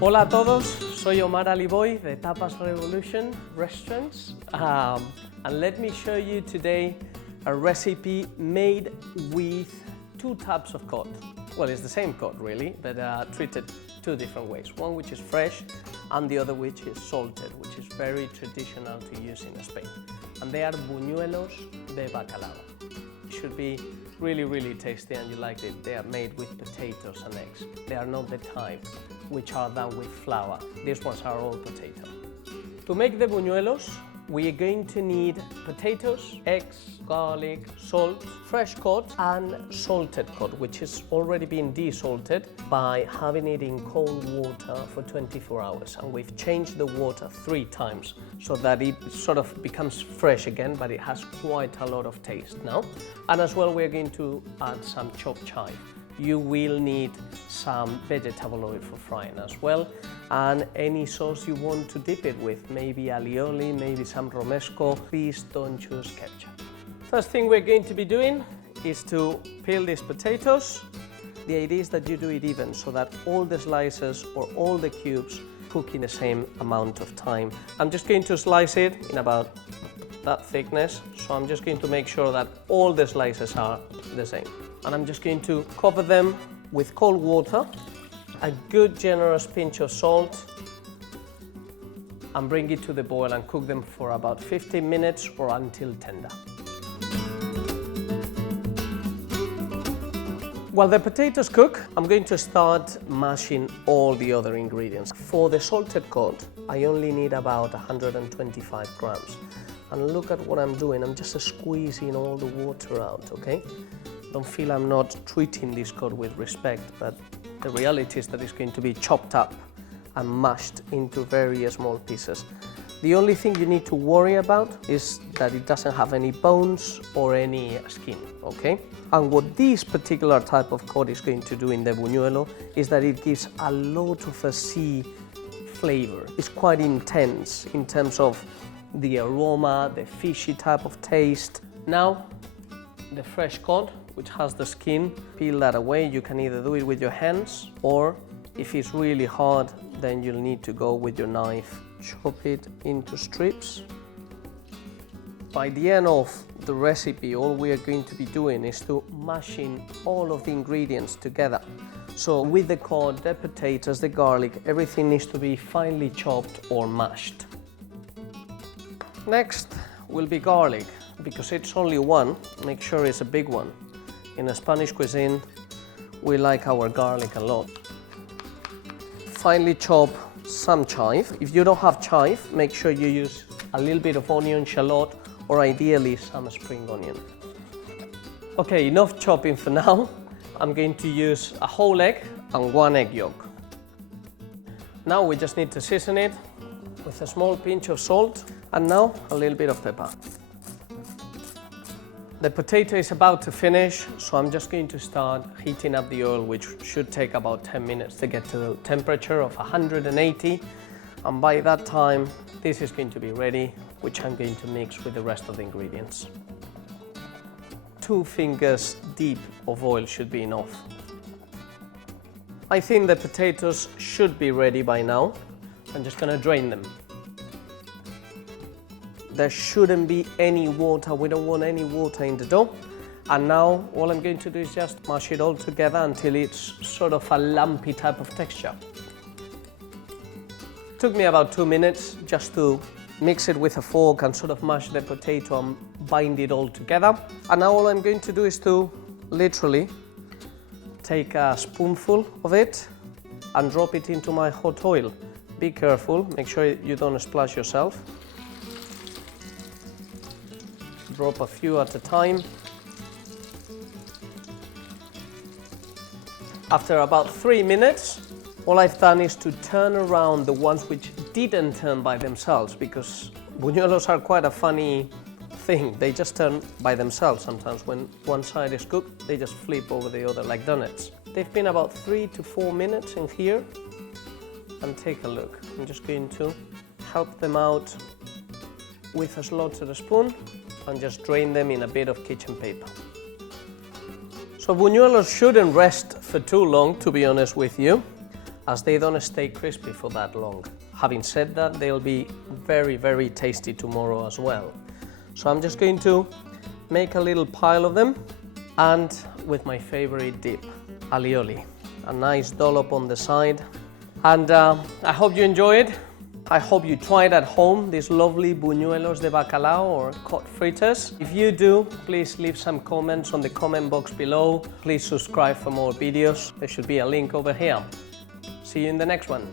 Hola a todos, soy Omar Allibhoy de Tapas Revolution restaurants, and let me show you today a recipe made with two types of cod. Well, it's the same cod really, but treated two different ways. One which is fresh and the other which is salted, which is very traditional to use in Spain. And they are Buñuelos de Bacalao. It should be really tasty and you like it. They are made with potatoes and eggs. They are not the type which are done with flour. These ones are all potato. To make the buñuelos, we are going to need potatoes, eggs, garlic, salt, fresh cod and salted cod, which has already been desalted by having it in cold water for 24 hours. And we've changed the water 3 times so that it sort of becomes fresh again, but it has quite a lot of taste now. And as well, we're going to add some chopped chive. You will need some vegetable oil for frying as well, and any sauce you want to dip it with, maybe alioli, maybe some romesco. Please don't choose ketchup. First thing we're going to be doing is to peel these potatoes. The idea is that you do it even so that all the slices or all the cubes cook in the same amount of time. I'm just going to slice it in about that thickness, so I'm just going to make sure that all the slices are the same. And I'm just going to cover them with cold water, a good generous pinch of salt, and bring it to the boil and cook them for about 15 minutes or until tender. While the potatoes cook, I'm going to start mashing all the other ingredients. For the salted cod, I only need about 125 grams. And look at what I'm doing, I'm just squeezing all the water out, okay? Don't feel I'm not treating this cod with respect, but the reality is that it's going to be chopped up and mashed into very small pieces. The only thing you need to worry about is that it doesn't have any bones or any skin, okay? And what this particular type of cod is going to do in the buñuelo is that it gives a lot of a sea flavor. It's quite intense in terms of the aroma, the fishy type of taste. Now, the fresh cod, which has the skin, peel that away. You can either do it with your hands, or if it's really hard, then you'll need to go with your knife. Chop it into strips. By the end of the recipe, all we are going to be doing is to mashing all of the ingredients together. So with the cod, the potatoes, the garlic, everything needs to be finely chopped or mashed. Next will be garlic. Because it's only one, make sure it's a big one. In a Spanish cuisine, we like our garlic a lot. Finely chop some chive. If you don't have chive, make sure you use a little bit of onion, shallot, or ideally some spring onion. Okay, enough chopping for now. I'm going to use a whole egg and 1 egg yolk. Now we just need to season it with a small pinch of salt and now a little bit of pepper. The potato is about to finish, so I'm just going to start heating up the oil, which should take about 10 minutes to get to the temperature of 180. And by that time, this is going to be ready, which I'm going to mix with the rest of the ingredients. 2 fingers deep of oil should be enough. I think the potatoes should be ready by now. I'm just going to drain them. There shouldn't be any water, we don't want any water in the dough. And now all I'm going to do is just mash it all together until it's sort of a lumpy type of texture. It took me about 2 minutes just to mix it with a fork and sort of mash the potato and bind it all together. And now all I'm going to do is to literally take a spoonful of it and drop it into my hot oil. Be careful, make sure you don't splash yourself. Drop a few at a time. After about 3 minutes, all I've done is to turn around the ones which didn't turn by themselves, because buñuelos are quite a funny thing. They just turn by themselves sometimes. When one side is cooked, they just flip over the other like donuts. They've been about 3 to 4 minutes in here. And take a look. I'm just going to help them out with a slotted spoon and just drain them in a bit of kitchen paper. So buñuelos shouldn't rest for too long, to be honest with you. as they don't stay crispy for that long. Having said that, they'll be very, very tasty tomorrow as well. So I'm just going to make a little pile of them, and with my favorite dip, alioli. A nice dollop on the side. And I hope you enjoy it. I hope you try it at home, these lovely Buñuelos de Bacalao or Cod Fritters. If you do, please leave some comments on the comment box below. Please subscribe for more videos. There should be a link over here. See you in the next one.